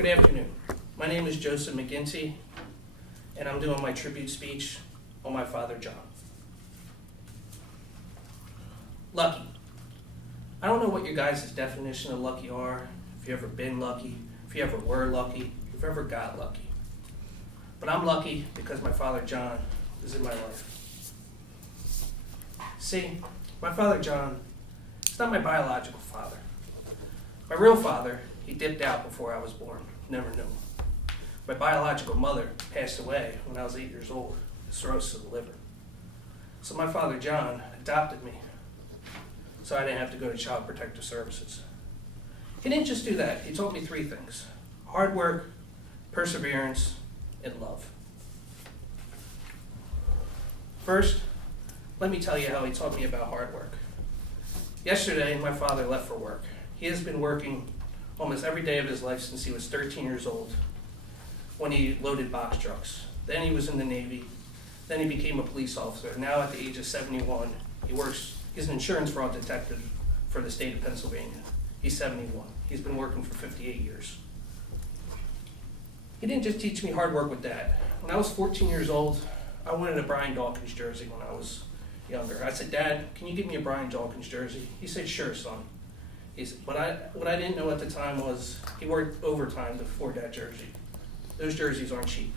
Good afternoon. My name is Joseph McGinty, and I'm doing my tribute speech on my father, John. Lucky. I don't know what your guys' definition of lucky are, if you ever been lucky, if you ever were lucky, if you ever got lucky. But I'm lucky because my father, John, is in my life. See, my father, John, is not my biological father. My real father, he dipped out before I was born. Never knew him. My biological mother passed away when I was 8 years old, cirrhosis of the liver. So my father, John, adopted me so I didn't have to go to Child Protective Services. He didn't just do that. He taught me three things: hard work, perseverance, and love. First, let me tell you how he taught me about hard work. Yesterday, my father left for work. He has been working almost every day of his life since he was 13 years old when he loaded box trucks. Then he was in the Navy. Then he became a police officer. Now at the age of 71, he's an insurance fraud detective for the state of Pennsylvania. He's 71. He's been working for 58 years. He didn't just teach me hard work with that. When I was 14 years old, I wanted a Brian Dawkins jersey when I was younger. I said, "Dad, can you give me a Brian Dawkins jersey?" He said, "Sure, son." What I didn't know at the time was he worked overtime to afford that jersey. Those jerseys aren't cheap.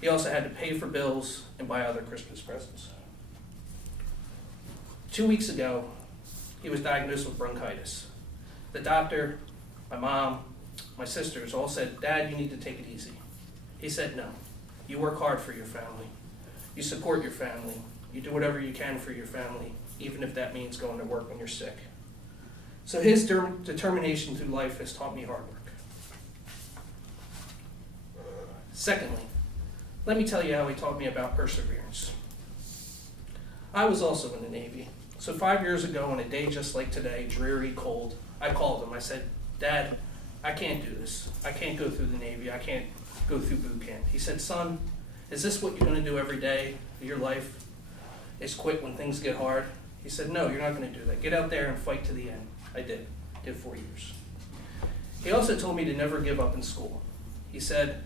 He also had to pay for bills and buy other Christmas presents. 2 weeks ago, he was diagnosed with bronchitis. The doctor, my mom, my sisters all said, "Dad, you need to take it easy." He said, "No. You work hard for your family. You support your family. You do whatever you can for your family, even if that means going to work when you're sick." So his determination through life has taught me hard work. Secondly, let me tell you how he taught me about perseverance. I was also in the Navy. So 5 years ago, on a day just like today, dreary, cold, I called him. I said, "Dad, I can't do this. I can't go through the Navy. I can't go through boot camp." He said, "Son, is this what you're going to do every day of your life? Is quit when things get hard?" He said, "No, you're not going to do that. Get out there and fight to the end." I did. Did 4 years. He also told me to never give up in school. He said,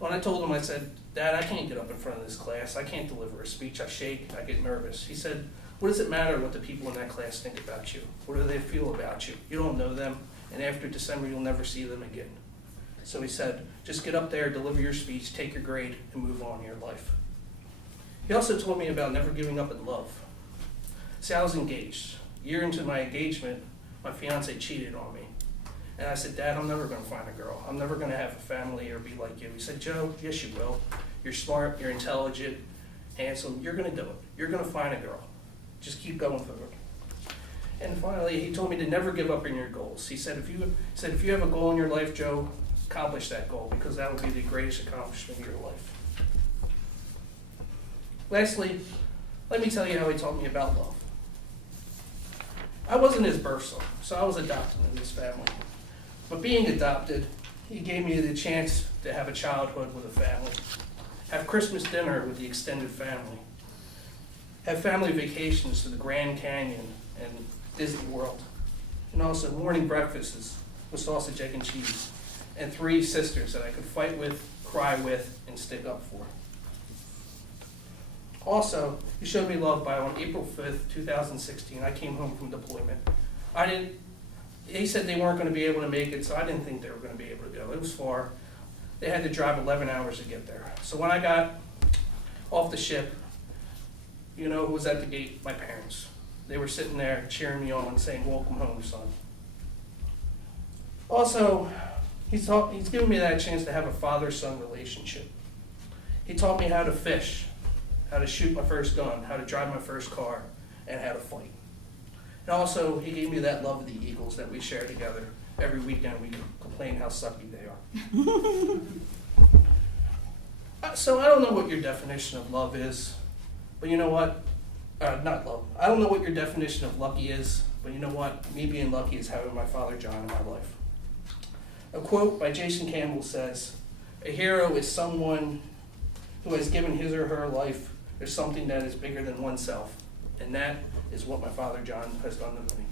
when I told him, I said, "Dad, I can't get up in front of this class. I can't deliver a speech. I shake. I get nervous." He said, "What does it matter what the people in that class think about you? What do they feel about you? You don't know them, and after December, you'll never see them again." So he said, "Just get up there, deliver your speech, take your grade, and move on in your life." He also told me about never giving up in love. See, I was engaged. A year into my engagement, my fiance cheated on me. And I said, "Dad, I'm never going to find a girl. I'm never going to have a family or be like you." He said, "Joe, yes you will. You're smart, you're intelligent, handsome. You're going to do it. You're going to find a girl. Just keep going forward." And finally, he told me to never give up on your goals. He said, if you have a goal in your life, Joe, accomplish that goal, because that would be the greatest accomplishment of your life. Lastly, let me tell you how he taught me about love. I wasn't his birth son, so I was adopted in this family. But being adopted, he gave me the chance to have a childhood with a family, have Christmas dinner with the extended family, have family vacations to the Grand Canyon and Disney World, and also morning breakfasts with sausage, egg, and cheese, and 3 sisters that I could fight with, cry with, and stick up for. Also, he showed me love by on April 5th, 2016, I came home from deployment. They said they weren't going to be able to make it, so I didn't think they were going to be able to go. It was far. They had to drive 11 hours to get there. So when I got off the ship, you know who was at the gate? My parents. They were sitting there cheering me on, saying, "Welcome home, son." Also, he's given me that chance to have a father-son relationship. He taught me how to fish, how to shoot my first gun, how to drive my first car, and how to fight. And also, he gave me that love of the Eagles that we share together. Every weekend we complain how sucky they are. So I don't know what your definition of love is, but you know what? Not love. I don't know what your definition of lucky is, but you know what? Me being lucky is having my father John in my life. A quote by Jason Campbell says, "A hero is someone who has given his or her life for something that is bigger than oneself." And that is what my father John has done to me.